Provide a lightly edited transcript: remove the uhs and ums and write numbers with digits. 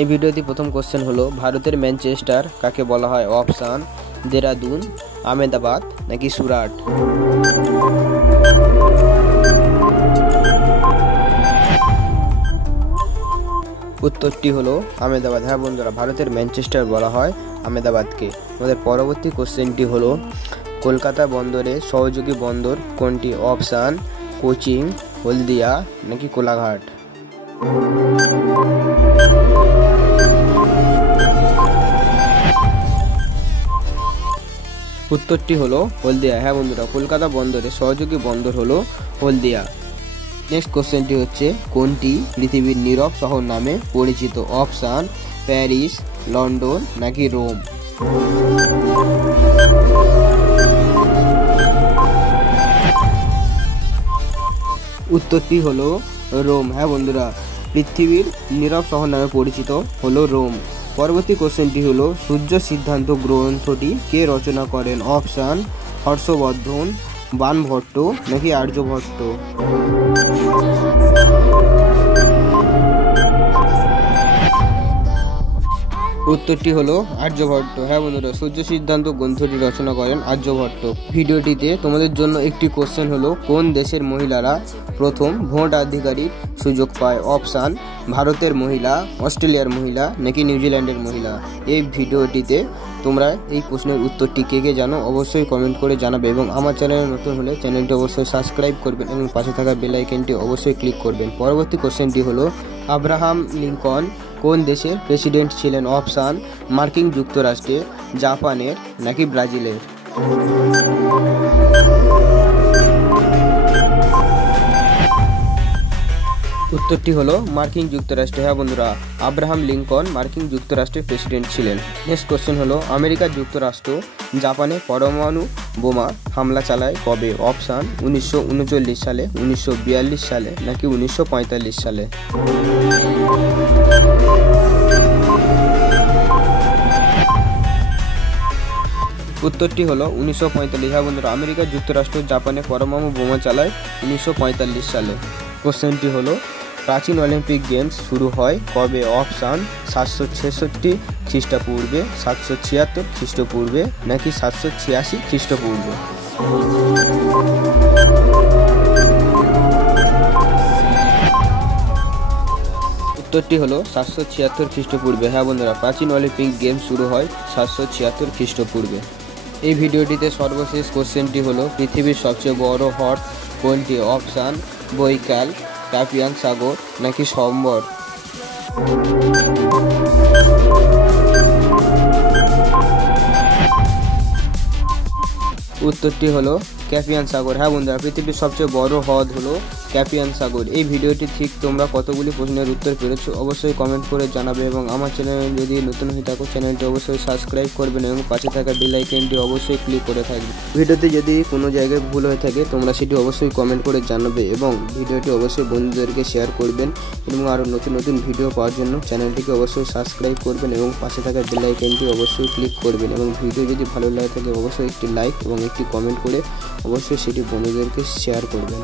এই ভিডিওতে প্রথম কোশ্চেন হলো ভারতের ম্যানচেস্টার কাকে বলা হয়? অপশান দেরাদুন, আহমেদাবাদ নাকি সুরাট। উত্তরটি হলো আহমেদাবাদ। হ্যাঁ বন্ধুরা, ভারতের ম্যানচেস্টার বলা হয় আহমেদাবাদকে। আমাদের পরবর্তী কোশ্চেনটি হলো কলকাতা বন্দরের সহযোগী বন্দর কোনটি? অপশান কোচিং, হলদিয়া নাকি কোলাঘাট। উত্তরটি হলো হলদিয়া। হ্যাঁ বন্ধুরা, কলকাতা বন্দরের সহযোগী বন্দর হলো হলদিয়া। নেক্সট কোশ্চেনটি হচ্ছে কোনটি পৃথিবীর নীরব শহর নামে পরিচিত? অপশান প্যারিস, লন্ডন নাকি রোম। উত্তরটি হলো রোম। হ্যাঁ বন্ধুরা, পৃথিবীর নীরব শহর নামে পরিচিত হলো রোম। পরবর্তী কোশ্চেনটি হলো সূর্য সিদ্ধান্ত গ্রন্থটি কে রচনা করেন? অপশান হর্ষবর্ধন, বাণভট্ট নাকি আর্যভট্ট। উত্তরটি হলো আর্যভট্ট। হ্যাঁ বন্ধুরা, সূর্য সিদ্ধান্ত গ্রন্থটি রচনা করেন আর্যভট্ট। ভিডিওটিতে তোমাদের জন্য একটি কোশ্চেন হলো কোন দেশের মহিলারা প্রথম ভোটাধিকারীর সুযোগ পায়? অপশান ভারতের মহিলা, অস্ট্রেলিয়ার মহিলা নাকি নিউজিল্যান্ডের মহিলা। এই ভিডিওটিতে তোমরা এই প্রশ্নের উত্তরটি কে কে জানো অবশ্যই কমেন্ট করে জানাবে এবং আমার চ্যানেলে নতুন হলে চ্যানেলটি অবশ্যই সাবস্ক্রাইব করবেন এবং পাশে থাকা বেল আইকনটি অবশ্যই ক্লিক করবেন। পরবর্তী কোশ্চেনটি হলো আব্রাহাম লিঙ্কন কোন দেশের প্রেসিডেন্ট ছিলেন? অপশান মার্কিন যুক্তরাষ্ট্রের, জাপানের নাকি ব্রাজিলের। উত্তরটি হলো মার্কিন যুক্তরাষ্ট্রে। হ্যাঁ বন্ধুরা, আব্রাহাম লিঙ্কন মার্কিন যুক্তরাষ্ট্রের প্রেসিডেন্ট ছিলেন। নেক্সট কোশ্চেন হলো আমেরিকা যুক্তরাষ্ট্র জাপানে পরমাণু বোমা হামলা চালায় কবে? অপশান 1939 সালে, 1942 সালে নাকি 1945 সালে। উত্তরটি হলো 1945। হ্যাঁ বন্ধুরা, আমেরিকা যুক্তরাষ্ট্র জাপানে পরমাণু বোমা চালায় 1945 সালে। কোশ্চেনটি হলো প্রাচীন অলিম্পিক গেমস শুরু হয় কবে? অপশান 766 খ্রিস্টপূর্বে, 776 খ্রিস্টপূর্বে নাকি 786 খ্রিস্টপূর্বে। উত্তরটি হলো 776 খ্রিস্টপূর্বে। হ্যাঁ বন্ধুরা, প্রাচীন অলিম্পিক গেমস শুরু হয় 776 খ্রিস্টপূর্বে। এই ভিডিওটিতে সর্বশেষ কোশ্চেনটি হলো পৃথিবীর সবচেয়ে বড় হ্রদ কোনটি? অপশান বৈকাল, ক্যাস্পিয়ান সাগর নাকি সম্বর। উত্তরটি হলো ক্যাস্পিয়ান সাগর। হ্যাঁ বন্ধুরা, পৃথিবীর সবচেয়ে বড় হ্রদ হলো ক্যাস্পিয়ান সাগর। এই ভিডিওটি ঠিক তোমরা কতগুলি প্রশ্নের উত্তর পেরেছো অবশ্যই কমেন্ট করে জানাবে এবং আমার চ্যানেলে যদি নতুন হয়ে থাকো চ্যানেলটি অবশ্যই সাবস্ক্রাইব করবেন এবং পাশে থাকা বেল আইকনটি অবশ্যই ক্লিক করে থাকবে। ভিডিওতে যদি কোনো জায়গায় ভুল হয়ে থাকে তোমরা সেটি অবশ্যই কমেন্ট করে জানাবে এবং ভিডিওটি অবশ্যই বন্ধুদেরকে শেয়ার করবেন এবং আরও নতুন নতুন ভিডিও পাওয়ার জন্য চ্যানেলটিকে অবশ্যই সাবস্ক্রাইব করবেন এবং পাশে থাকা বেল আইকনটি অবশ্যই ক্লিক করবেন এবং ভিডিও যদি ভালো লাগে থাকে অবশ্যই একটি লাইক এবং একটি কমেন্ট করে অবশ্যই সেটি বন্ধুদেরকে শেয়ার করবেন।